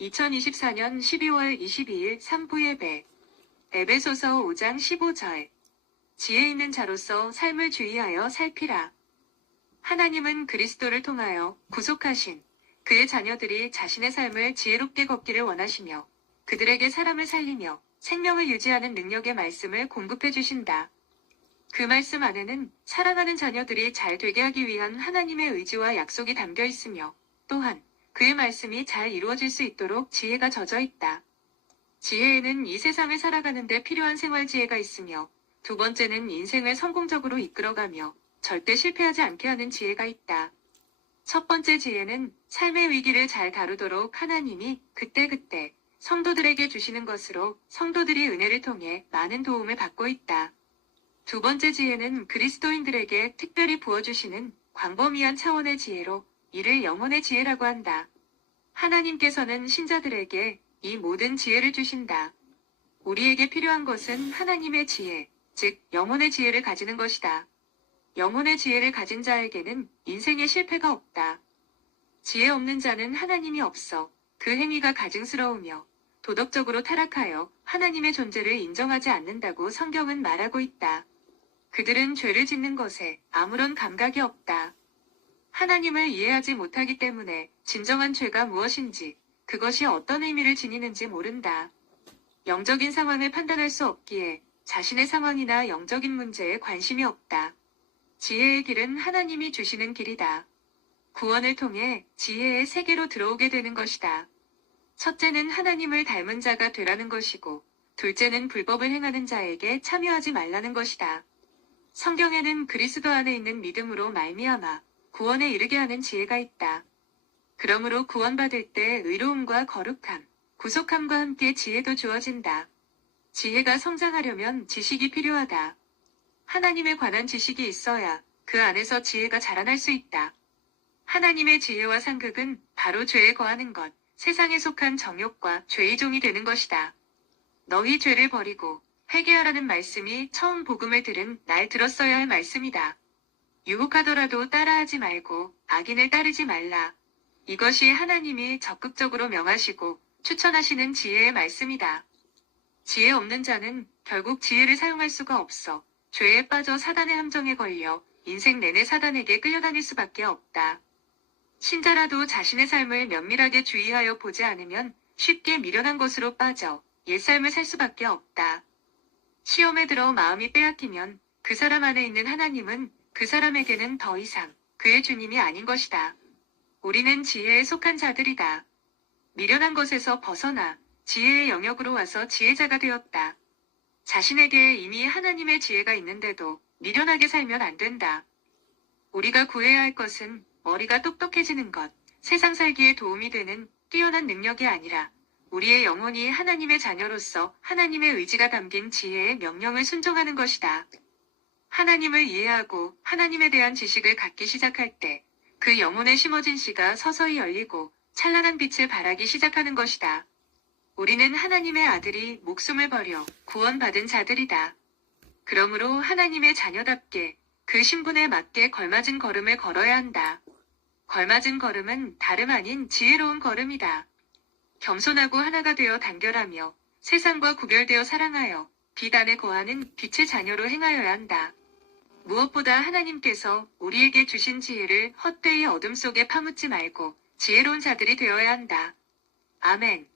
2024년 12월 22일 3부 예배. 에베소서 5장 15절. 지혜 있는 자로서 삶을 주의하여 살피라. 하나님은 그리스도를 통하여 구속하신 그의 자녀들이 자신의 삶을 지혜롭게 걷기를 원하시며 그들에게 사람을 살리며 생명을 유지하는 능력의 말씀을 공급해 주신다. 그 말씀 안에는 사랑하는 자녀들이 잘 되게 하기 위한 하나님의 의지와 약속이 담겨 있으며 또한 그의 말씀이 잘 이루어질 수 있도록 지혜가 젖어 있다. 지혜에는 이 세상을 살아가는 데 필요한 생활 지혜가 있으며 두 번째는 인생을 성공적으로 이끌어가며 절대 실패하지 않게 하는 지혜가 있다. 첫 번째 지혜는 삶의 위기를 잘 다루도록 하나님이 그때그때 성도들에게 주시는 것으로 성도들이 은혜를 통해 많은 도움을 받고 있다. 두 번째 지혜는 그리스도인들에게 특별히 부어주시는 광범위한 차원의 지혜로 이를 영혼의 지혜라고 한다. 하나님께서는 신자들에게 이 모든 지혜를 주신다. 우리에게 필요한 것은 하나님의 지혜, 즉 영혼의 지혜를 가지는 것이다. 영혼의 지혜를 가진 자에게는 인생에 실패가 없다. 지혜 없는 자는 하나님이 없어 그 행위가 가증스러우며 도덕적으로 타락하여 하나님의 존재를 인정하지 않는다고 성경은 말하고 있다. 그들은 죄를 짓는 것에 아무런 감각이 없다. 하나님을 이해하지 못하기 때문에 진정한 죄가 무엇인지, 그것이 어떤 의미를 지니는지 모른다. 영적인 상황을 판단할 수 없기에 자신의 상황이나 영적인 문제에 관심이 없다. 지혜의 길은 하나님이 주시는 길이다. 구원을 통해 지혜의 세계로 들어오게 되는 것이다. 첫째는 하나님을 닮은 자가 되라는 것이고, 둘째는 불법을 행하는 자에게 참여하지 말라는 것이다. 성경에는 그리스도 안에 있는 믿음으로 말미암아 구원에 이르게 하는 지혜가 있다. 그러므로 구원받을 때 의로움과 거룩함, 구속함과 함께 지혜도 주어진다. 지혜가 성장하려면 지식이 필요하다. 하나님에 관한 지식이 있어야 그 안에서 지혜가 자라날 수 있다. 하나님의 지혜와 상급은 바로 죄에 거하는 것, 세상에 속한 정욕과 죄의 종이 되는 것이다. 너희 죄를 버리고 회개하라는 말씀이 처음 복음을 들은 날 들었어야 할 말씀이다. 유혹하더라도 따라하지 말고 악인을 따르지 말라. 이것이 하나님이 적극적으로 명하시고 추천하시는 지혜의 말씀이다. 지혜 없는 자는 결국 지혜를 사용할 수가 없어 죄에 빠져 사단의 함정에 걸려 인생 내내 사단에게 끌려다닐 수밖에 없다. 신자라도 자신의 삶을 면밀하게 주의하여 보지 않으면 쉽게 미련한 것으로 빠져 옛삶을 살 수밖에 없다. 시험에 들어 마음이 빼앗기면 그 사람 안에 있는 하나님은 그 사람에게는 더 이상 그의 주님이 아닌 것이다. 우리는 지혜에 속한 자들이다. 미련한 것에서 벗어나 지혜의 영역으로 와서 지혜자가 되었다. 자신에게 이미 하나님의 지혜가 있는데도 미련하게 살면 안 된다. 우리가 구해야 할 것은 머리가 똑똑해지는 것, 세상 살기에 도움이 되는 뛰어난 능력이 아니라 우리의 영혼이 하나님의 자녀로서 하나님의 의지가 담긴 지혜의 명령을 순종하는 것이다. 하나님을 이해하고 하나님에 대한 지식을 갖기 시작할 때 그 영혼에 심어진 씨가 서서히 열리고 찬란한 빛을 발하기 시작하는 것이다. 우리는 하나님의 아들이 목숨을 버려 구원받은 자들이다. 그러므로 하나님의 자녀답게 그 신분에 맞게 걸맞은 걸음을 걸어야 한다. 걸맞은 걸음은 다름 아닌 지혜로운 걸음이다. 겸손하고 하나가 되어 단결하며 세상과 구별되어 사랑하여 빛 안에 거하는 빛의 자녀로 행하여야 한다. 무엇보다 하나님께서 우리에게 주신 지혜를 헛되이 어둠 속에 파묻지 말고 지혜로운 자들이 되어야 한다. 아멘.